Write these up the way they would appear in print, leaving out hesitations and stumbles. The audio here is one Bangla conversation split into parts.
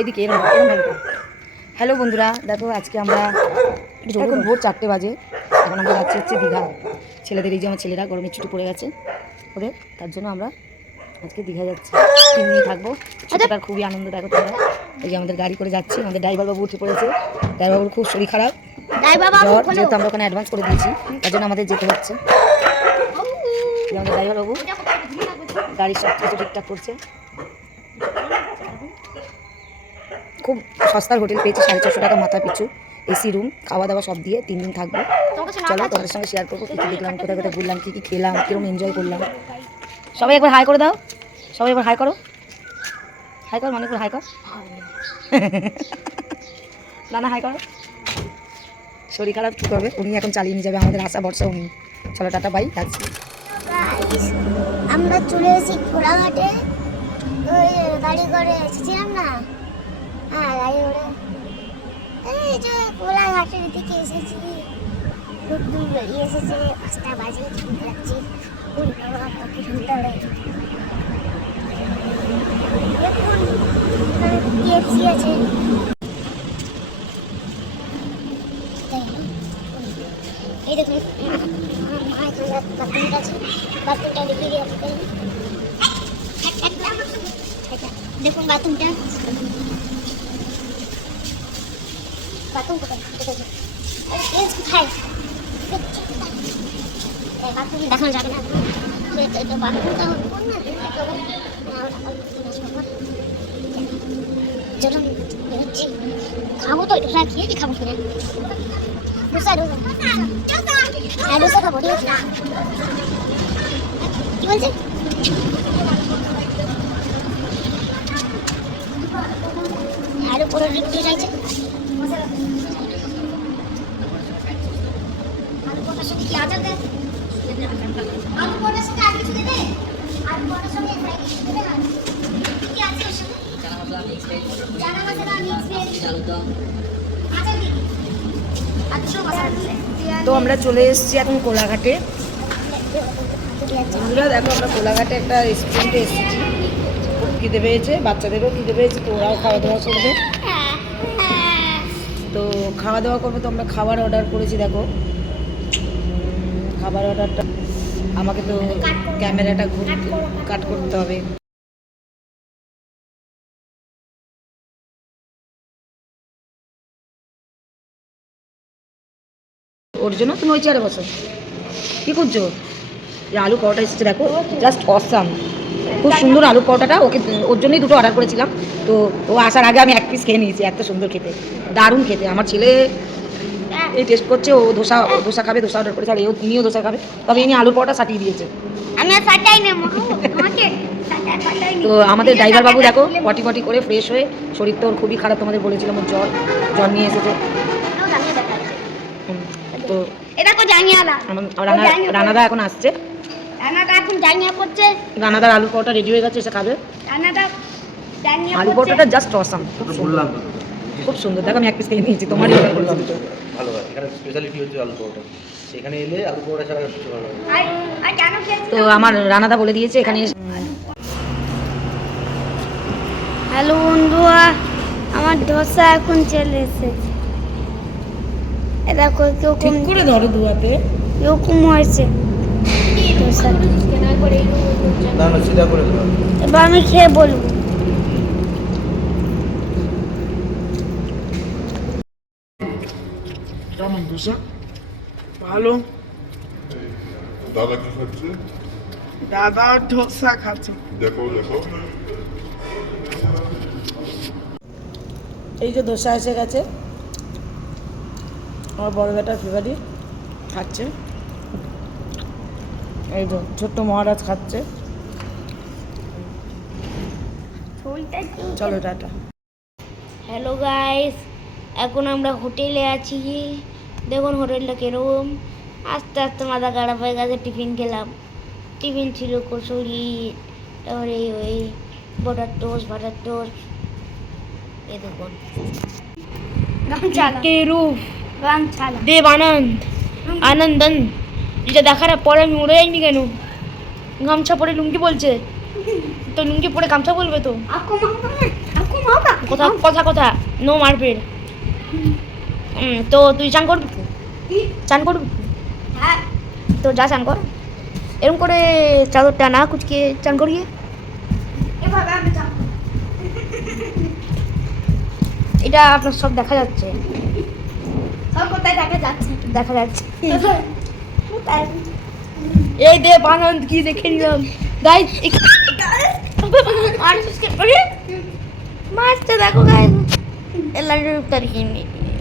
এদিকে হ্যালো বন্ধুরা, দেখো আজকে আমরা এখন ভোর 4টে বাজে। এখন আমরা যাচ্ছি হচ্ছে দীঘা। ছেলেদের এই যে আমার ছেলেরা গরমের ছুটি পড়ে গেছে ওদের, তার জন্য আমরা আজকে দীঘা যাচ্ছি। 3 দিন থাকবো। ছুটিটার খুবই আনন্দ। দেখো তোমরা, এই যে আমাদের গাড়ি করে যাচ্ছি। আমাদের ড্রাইভার বাবু উঠে পড়েছে। ড্রাইভার বাবুর খুব শরীর খারাপ, জ্বর, যেহেতু আমরা ওখানে অ্যাডভান্স করে দিয়েছি তার জন্য আমাদের যেতে হচ্ছে। আমাদের ড্রাইভার বাবু গাড়ির সব কিছু ঠিকঠাক করছে। খুব সস্তার হোটেল পেয়েছি, 450 টাকা মাথা পিছু, এসি রুম, খাওয়া দাওয়া সব দিয়ে 3 দিন থাকবো। চলো তোমাদের সঙ্গে শেয়ার করবো কী কী দেখলাম, কোথায় কোথায় ঘুরলাম, কী কী খেলাম, কীরকম এনজয় করলাম। সবাই একবার হাই করে দাও, সবাই একবার হাই করো, হাই কর, মনে করে হাই কর, না হাই করো। শরীর খারাপ কী করবে, উনি এখন চালিয়ে নিয়ে যাবে, আমাদের আশা ভরসা উনি। চলো টাটা, বাই, যাচ্ছি। আমরা চলে এসেছি কোলাঘাটে, ওই গাড়ি করে এসেছিলাম না, হ্যাঁ গাড়ি করে এই যে কোলাঘাটের দিকে এসেছি। খুব দূর বেরিয়ে এসেছে, 5টা বাজে, যাচ্ছি। ওই বাবা কত সুন্দর দেখুন, কেএফসি আছে। এই দেখুন বাথরুমটা আছে, বাথরুমটা দেখিয়ে দিয়ে আসতে দেখুন বাথরুমটা। বাথরুম কোথায় কোথায় বাথরুম দেখানো যাবে না, বাথরুমটা চলুন বেরোচ্ছি। খাবো তো একটু খেয়ে কি খাবো, কিনে ডোসা ডোসা খাবো, ঠিক আছে? কি বলছে? আরো পরে রিক্তি চাইছে। আলু পরোটার সাথে কি আচার দেয়? আলু পরোটার সাথে আর কিছু দেবে? আলু পরোটার সঙ্গে ফ্রাই কিছু দেবে না? কি আছে ওর সাথে? চানা মশলা মিক্স ভেজ, আচার দিই। আচ্ছা মশলা দিলে। তো আমরা চলে এসেছি এখন কোলাঘাটে। বন্ধুরা দেখো, আমরা কোলাঘাটে একটা রেস্টুরেন্টে এসেছি। খুব খিদে পেয়েছে, বাচ্চাদেরও খিদে পেয়েছে, তো ওরাও খাওয়া দাওয়া করবে। তো খাওয়া দাওয়া করবো, তো আমরা খাবার অর্ডার করেছি। দেখো খাবার অর্ডারটা, আমাকে তো ক্যামেরাটা কাট করতে হবে। ওর জন্য তুমি ওই চেয়ারে বসো। কী করছো? যে আলু পরোটা এসেছে দেখো, জাস্ট অসাম, খুব সুন্দর আলু পরোটাটা। ওকে ওর জন্যই 2টো অর্ডার করেছিলাম। তো ও আসার আগে আমি 1 পিস খেয়ে নিয়েছি। এত সুন্দর খেতে, দারুণ খেতে। আমার ছেলে এই টেস্ট করছে, ও ধোসা খাবে, ধোসা অর্ডার করেছে, আর উনিও ধোসা খাবে। তবে ইনি আলু পরোটা সাটিয়ে দিয়েছে। আমি ফাটাই না আমাকে। তো আমাদের ড্রাইভার বাবু দেখো পটি করে ফ্রেশ হয়ে, শরীর তো ওর খুবই খারাপ, তোমাদের বলেছিলাম, ওর জ্বর নিয়ে এসেছে। তো এটা কো জানিয়ালা রানাদা এখন আসছে, রানাদা এখন জানিয়া করছে। রানাদার আলু পরোটা রেডি হয়ে গেছে, এসে খাবে। রানাদা জানিয়া আলু পরোটাটা জাস্ট অসাম, খুব সুন্দর। দেখো আমি 1 পিস খেয়ে নিয়েছি, তোমারই অর্ডার করেছি। ভালো হয়, এখানে স্পেশালিটি হচ্ছে আলু পরোটা। সেখানে এলে আলু পরোটা ছাড়া কিছু ভালো লাগে। আর কেন খেয়েছি? তো আমার রানাদা বলে দিয়েছে এখানে। হ্যালো বন্ধুরা, আমার ধোসা এখন চলে এসেছে। এটা ঠিক করে ধরো দুয়াতে, এরকম হয়েছে ধোসা। না না, সিধা করে দেবো। এবার আমি খেয়ে বলবো। কেমন দোসা? ভালো। দাদা কি খাচ্ছে? দাদা ধোসা খাচ্ছে। দেখো দেখো, এই যে ধোসা এসে গেছে, আমার বড় বেটার ফেভারিট, খাচ্ছে। এই তো ছোট্ট মহারাজ খাচ্ছে। চলো টাটা। হ্যালো গাইস, এখন আমরা হোটেলে আছি। দেখুন হোটেলটা কিরকম। আস্তে আস্তে মাথা খারাপ হয়ে গেছে। টিফিন খেলাম, টিফিন ছিল কচুরি, তারপরে ওই বাটার টোস্ট। এই দেখুন দেব আনন্দন, যেটা দেখার পরে আমি উড়ে যাইনি কেন? গামছা পরে লুঙ্গি বলছে, তো লুঙ্গি পরে গামছা বলবে তো। কথা কথা কথা নো মারপিট। তো তুই চান করবি? চান করবি? হ্যাঁ। তো যা চান কর, এরকম করে চাদরটা না কুচকে চান করিয়ে। এভাবে আমি চান করি। এটা আপনার সব দেখা যাচ্ছে। সব কোথায় দেখা যাচ্ছে? দেখা যাচ্ছে। এই দে বানন্দ কি দেখে নিলাম গাইস। মাছটা দেখো গাইস, এলার তারিখে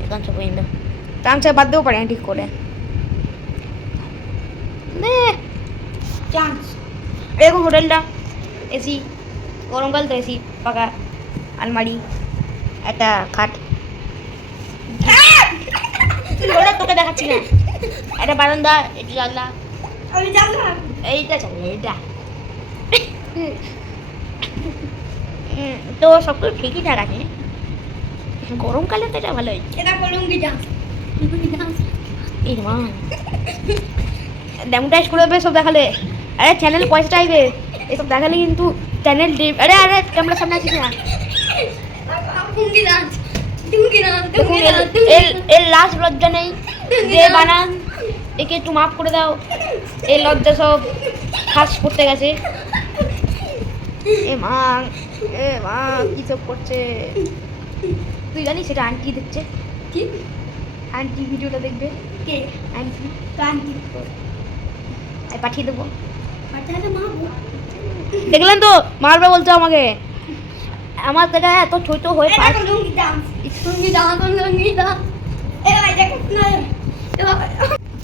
গানটা পড়িনা টাংচা বাদ দেও পারে ঠিক করে নে চান্স। এরকম হোটেলটা এসি, গরমকাল তো এসি, পাকা আলমারি, একটা খাট, তোকে দেখাচ্ছি না, একটা বারান্দা, একটু জানলা, এইটা চলে এইটা। তো সব কিছু ঠিকই ঠাক আছে, গরমকালে তো এটা ভালোই। এই মা ডেমোটাইজ করে দেবে সব দেখালে, আরে চ্যানেল পয়সা চাইবে এসব দেখালে কিন্তু চ্যানেল। আরে আরে ক্যামেরার সামনে আসিস না। এর লাস্ট লজ্জা নেই, যে বানান একে একটু মাফ করে দাও, এই লজ্জা সব ফাঁস করতে গেছে। এ মা কি সব করছে তুই জানিস? সেটা আন্টি দেখছে। কি আন্টি ভিডিওটা দেখবে? কে আন্টি? তো আন্টি পাঠিয়ে দেবো, দেখলেন তো মারবে বলছো আমাকে, আমার দেখা এত ছোট হয়ে।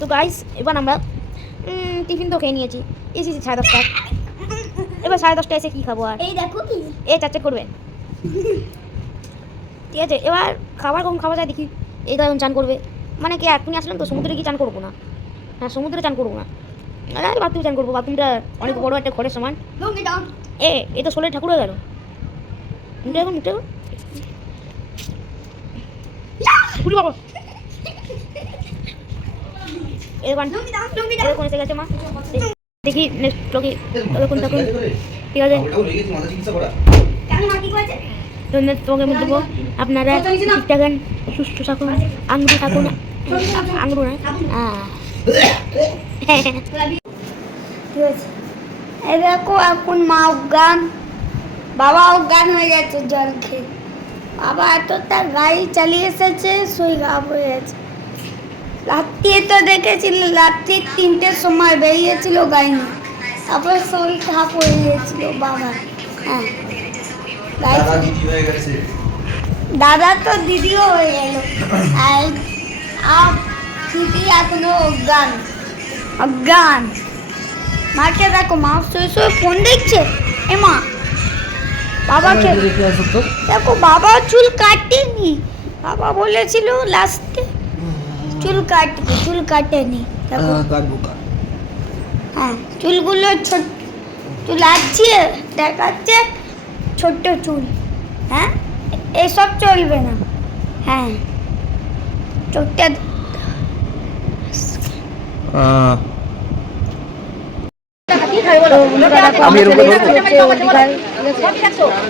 তো গাইস এবার আমরা টিফিন তো খেয়ে নিয়েছি, এসেছি 10:30। এবার 10:30 এসে কি খাবো? আর এই দেখো কি এই চারটে করবে, ঠিক আছে? এবার খাবার কখন খাওয়া যায় দেখি। এই তো এখন চান করবে, মানে কি এখনই আসলাম তো, সমুদ্রে কি চান করবো না? হ্যাঁ সমুদ্রে চান করবো না, আরে বাথরুমে চান করবো। বাথরুমটা অনেক বড় একটা ঘরের সমান। এ তো সোলের ঠাকুর হয়ে গেল। মুটে এখন মুটে বাবা এরকম এসে গেছে মা, দেখি নেক্সট তখন তখন ঠিক আছে। তোমাকে আমি দেবো, আপনারা ঠিক থাকেন, সুস্থ থাকুন, আঙ্গুর থাকুন, আঙ্গুর না এই দেখো এখন মা অজ্ঞান, বাবা অজ্ঞান হয়ে গেছে জল খেয়ে। বাবা এতটা গাড়ি চালিয়ে এসেছে, সই গাব হয়ে গেছে। রাত্রে তো দেখেছিল, রাত্রি 3টের সময় বেরিয়েছিল গাড়ি নিয়ে, তারপরে সই খাপ হয়ে গেছিল বাবা। হ্যাঁ দাদা তো দিদিও হয়ে গেল, আর দিদি এখনো অজ্ঞান। অজ্ঞান মাকে দেখো, মা শুয়ে শুয়ে ফোন দেখছে। এ মা বাবাকে দেখো, বাবা চুল কাটেনি, বাবা বলেছিল লাস্টে চুল কাটবে, চুল কাটেনি। দেখো হ্যাঁ চুলগুলো ছোট চুল আছে, দেখাচ্ছে ছোট্ট চুল। হ্যাঁ এসব চলবে না। হ্যাঁ চোখটা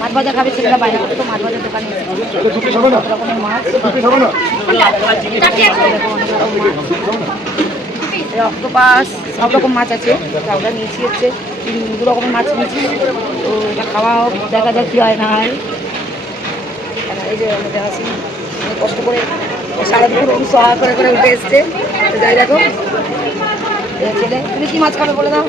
মাছ ভাজা খাবে, সেটা বাইরে তো মাছ ভাজার দোকানে রকমের মাছ, অক্টোপাস সব রকম মাছ আছে। আমরা নিয়েছি হচ্ছে 2 রকমের মাছ নিয়েছি, তো এটা খাওয়া হোক, দেখা যাক কি হয় না হয়। এই যে আমাদের আসি কষ্ট করে সারাদিন সহায় করে করে উঠে এসছে, যাই দেখো ছেলে। তুমি কি মাছ খাবে বলে দাও?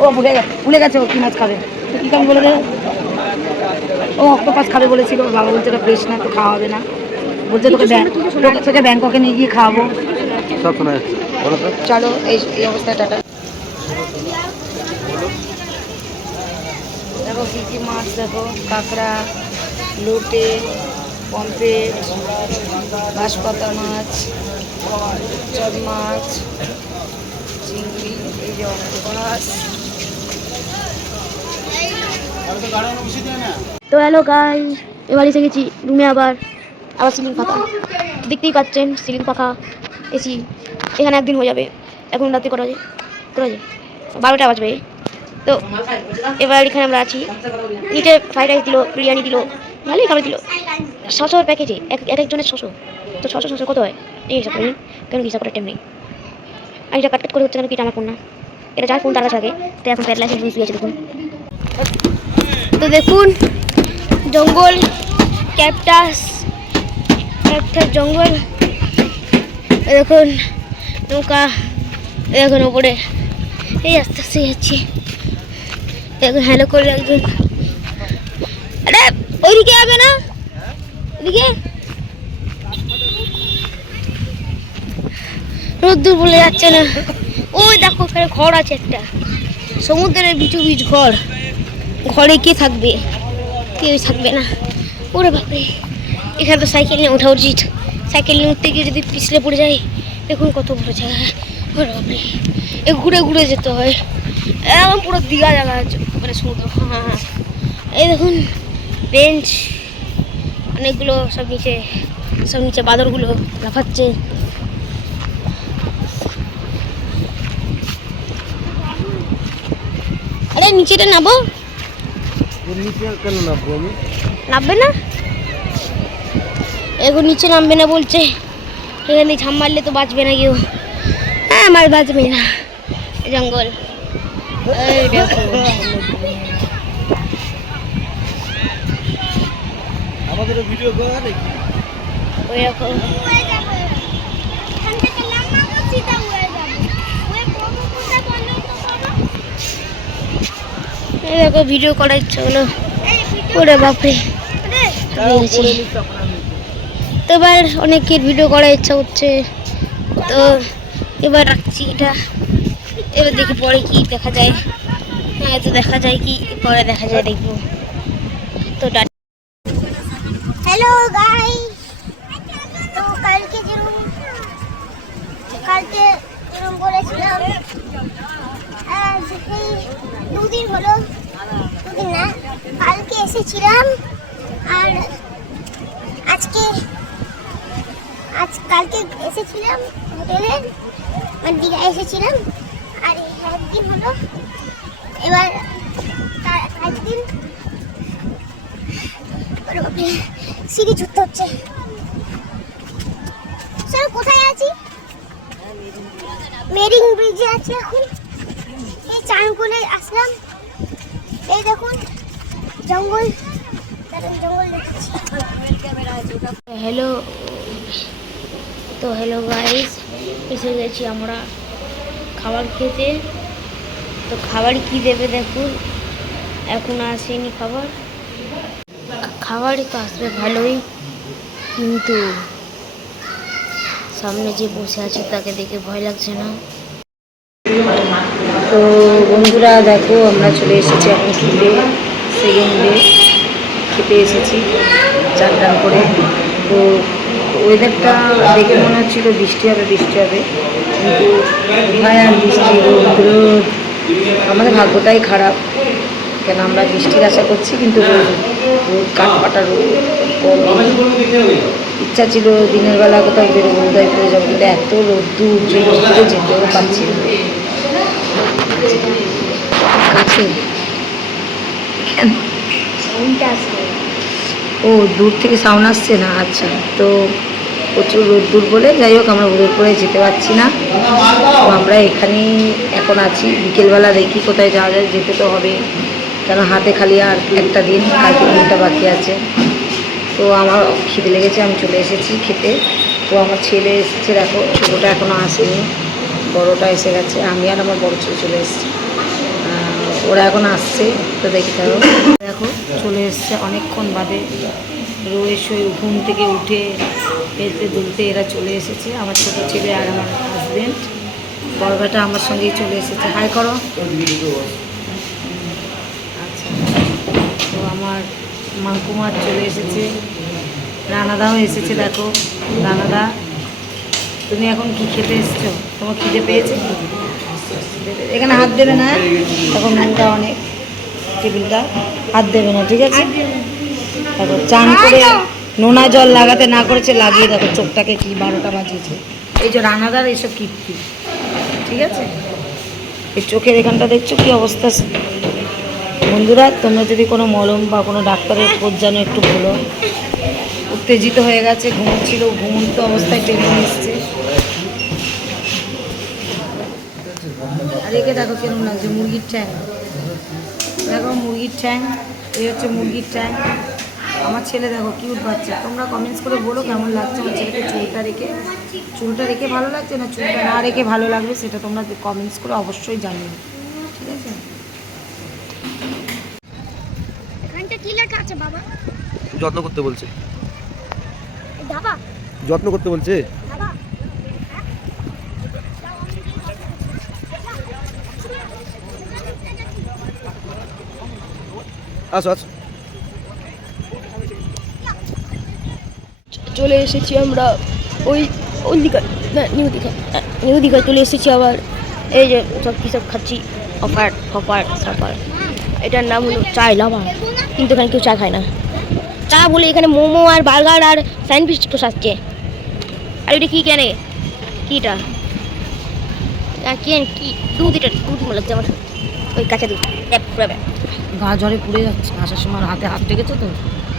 ও ভুলে গেছে ও কি মাছ খাবে, কি খাবে বলে দেবে? ও অক্টোপাস খাবে বলেছিল, বাবা বলছে এটা ফ্রেশ না, তো খাওয়া হবে না, বলছে তোকে ব্যাংককে নিয়ে গিয়ে খাওয়াবো। চলো এই অবস্থায় টাটা। দেখো কী কী মাছ, দেখো কাঁকড়া, লোটে, পমফ্রেট, বাঁশপাতা মাছ, চদ মাছ, চিংড়ি, এই যে অক্টোপাস। তো হ্যালো গাইস, এবার এসে গেছি রুমে। আবার সিলিং পাখা দেখতেই পাচ্ছেন, সিলিং পাখা এসি এখানে একদিন হয়ে যাবে। এখন রাত্রি কটা বাজে? 12টা বাজবে। তো এবার এখানে আমরা আছি। নিচে ফ্রাইড রাইস দিল, বিরিয়ানি দিল, ভালোই খাবার দিল। 600 প্যাকেজে এক একজনের 600। তো 600 কত হয় এই হিসাব করি, কেন হিসাব করার টাইম নেই। আর এটা কাট করে হচ্ছে কেন কি আমার ফোন না, এটা যার ফোন তার কাছে আগে। তো এখন প্যারালাইসিস শুয়ে আছে দেখুন। তো দেখুন জঙ্গল, ক্যাকটাস জঙ্গল, দেখুন নৌকা, দেখুন ওপরে এই আস্তে আস্তে যাচ্ছি। দেখুন হ্যালো করে একজন, আরে ওইদিকে যাবে না, এদিকে রোদ্দুর বলে যাচ্ছে না। ওই দেখো ওখানে ঘর আছে একটা, সমুদ্রের বিচু বিচ ঘর। ঘরে কে থাকবে? কেউ থাকবে না। ওরে বাপরে, এখানে তো সাইকেল নিয়ে ওঠা উচিত। সাইকেল নিয়ে উঠতে গিয়ে যদি পিছলে পড়ে যায়, দেখুন কত বড় জায়গা। ওরে বাপরে, এ ঘুরে ঘুরে যেতে হয়। এমন পুরো দীঘা জায়গা আছে, মানে সমুদ্র। হ্যাঁ, এই দেখুন বেঞ্চ অনেকগুলো, সব নিচে বাদরগুলো লাফাচ্ছে। আরে নিচেটা নামবো? নামবে না, এখন নিচে নামবে না বলছে। এখানে ঝাম মারলে তো বাঁচবে না কেউ। হ্যাঁ, আমার বাঁচবে না, জঙ্গল। এই দেখো আমাদের ভিডিও করে ওই রকম। এই দেখো ভিডিও করার ইচ্ছা হলো। ওরে বাপরে, তো এবার অনেকের ভিডিও করার ইচ্ছা হচ্ছে, তো এবার রাখছি এটা। এবার দেখি পরে কি দেখা যায়। হ্যাঁ, তো দেখা যায় কি পরে দেখা যায়, দেখবো। তো হ্যালো গাইস, তো কালকে যেরকম বলেছিলাম, দুদিন হলো, দুদিন না, কালকে এসেছিলাম। আর কালকে এসেছিলাম হোটেলে, দীঘা এসেছিলাম। আর একদিন হলো, এবার একদিন সিঁড়ি চড়তে হচ্ছে। স্যার কোথায় আছি? মেরিং ব্রিজে আছি এখন। এই চান করে আসলাম। এই দেখুন জঙ্গল, জঙ্গল দেখাচ্ছি। হ্যালো গাইস, এসে গেছি আমরা খাবার খেতে। তো খাবার কি দেবে দেখুন, এখন আসেনি খাবার। খাবারই তো আসবে ভালোই, কিন্তু সামনে যে বসে আছে তাকে দেখে ভয় লাগছে না। তো বন্ধুরা দেখো, আমরা চলে এসেছি এখন খেতে, সেকেন্ড ডে খেতে এসেছি চান টান করে। তো ওয়েদারটা দেখে মনে হচ্ছিল বৃষ্টি হবে, কিন্তু কোথায় আর বৃষ্টি, রোদ। আমাদের ভাগ্যটাই খারাপ, কেন আমরা বৃষ্টির আশা করছি, কিন্তু রোদ কাঠপাটা রোদ। ইচ্ছা ছিল দিনের বেলা কোথাও বেরোবো, উদয় করে যাবো, কিন্তু এত রোদ্দুর যে রোদ্দুরে যেতেও পারছি না। কাছে ও দূর থেকে সাউন্ড আসছে না, আচ্ছা। তো প্রচুর রোদ্দুর বলে যাই হোক আমরা উদয়পুরে যেতে পারছি না। তো আমরা এখানেই এখন আছি, বিকেলবেলা দেখি কোথায় যাওয়া যায়, যেতে তো হবে, কেন হাতে খালি আর একটা দিন, কালকে দিনটা বাকি আছে। তো আমার খিদে লেগেছে, আমি চলে এসেছি খেতে। তো আমার ছেলে এসেছে, দেখো ছোটোটা এখনও আসেনি, বড়োটা এসে গেছে, আমি আর আমার বড় ছেলে চলে এসেছি। ওরা এখন আসছে, তো দেখতে হবে। দেখো চলে এসছে অনেকক্ষণ বাদে, রোয়ে শোয়ে ঘুম থেকে উঠে হেলতে দুলতে এরা চলে এসেছে। আমার ছোটো ছেলে আর আমার হাজব্যান্ড, বড় বেটা আমার সঙ্গেই চলে এসেছে। হাই করো। আচ্ছা, তো আমার মাকুমার চলে এসেছে, রানাদাও এসেছে। দেখো রানাদা, তুমি এখন কি খেতে এসছো? তোমার খিদে পেয়েছে কি? এখানে হাত দেবে না, এখন নোংরা অনেক, টেবিলটা হাত দেবে না, ঠিক আছে? দেখো চান করে নোনা জল লাগাতে না করেছে, লাগিয়ে দেখো চোখটাকে কি 12টা বাজিয়েছে। এই যে রানাদার এইসব কীর্তি, ঠিক আছে? এই চোখের এখানটা দেখছো কি অবস্থা। বন্ধুরা, তোমরা যদি কোনো মলম বা কোনো ডাক্তারের খোঁজ জানো একটু বলো। উত্তেজিত হয়ে গেছে, ঘুমোচ্ছিল, ঘুমন্ত অবস্থায় টেনে নিয়ে এসছে। আর একে দেখো কেমন লাগছে, মুরগির ঠ্যাং। দেখো মুরগির ঠ্যাং, এই হচ্ছে মুরগির ঠ্যাং। আমার ছেলে দেখো কিউট বাচ্চা। তোমরা কমেন্টস করে বলো কেমন লাগছে আমার ছেলেকে চুলটা রেখে ভালো লাগছে না চুলটা না রেখে ভালো লাগবে, সেটা তোমরা কমেন্টস করে অবশ্যই জানিও, ঠিক আছে? এখানটা কি লেখা আছে বাবা? যত্ন করতে বলছে, দাবা যত্ন করতে বলছে। দাবা আসো আসো। চলে এসেছি আমরা ওই ওই দীঘা, না নিউ দীঘায় চলে এসেছি আবার। এই যে সব কী সব খাচ্ছি, অফার ফফার সাফার। এটার নাম হলো চায় লাভা, কিন্তু এখানে কেউ চা খায় না। চা বলে এখানে মোমো আর বার্গার আর স্যান্ডউইচ তো আসছে। আর এটা কী কেনে, কীটা কেন কি দুধ, এটা দুধ মনে লাগছে আমার, ওই কাঁচা দুধ। গা জ্বরে পুড়ে যাচ্ছে, আসার সময় হাতে হাত লেগেছে তো,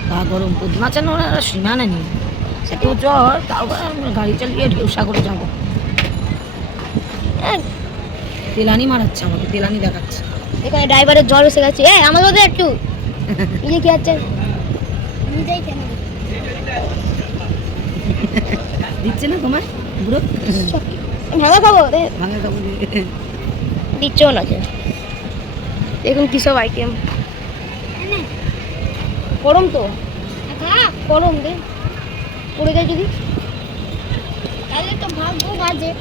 গা গরম। মাচানো সীমানা নেই, এত জ্বর, তাও আমরা গাড়ি চালিয়ে ঢেউসা করে যাবো। তেলানি মারাচ্ছে আমাকে, তেলানি দেখাচ্ছে। এখানে ড্রাইভারের জ্বর এসে গেছে। আমাদের একটু ইয়ে কি আছে দিচ্ছে না তোমার বুড়ো? ভাঙা খাবো, ভাঙা খাবো দিচ্ছেও না। দেখুন কী সব আইটেম, গরম তো, গরম দে পড়ে যায় যদি, তাহলে তো ভাগবো বাজে।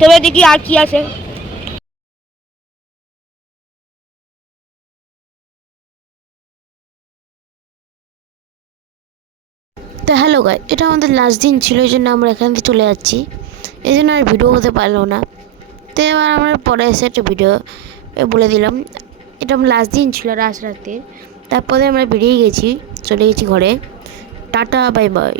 তবে দেখি আর কি আছে। তো হ্যালো গাই, এটা আমাদের লাস্ট দিন ছিল, এই জন্য আমরা এখান থেকে চলে যাচ্ছি, এই জন্য আর ভিডিও হতে পারলো না। তো এবার আমরা পরে এসে একটা ভিডিও বলে দিলাম। এটা আমার লাস্ট দিন ছিল রাতে, তারপরে আমরা বেরিয়ে গেছি, চলে গেছি ঘরে। Tata bye bye.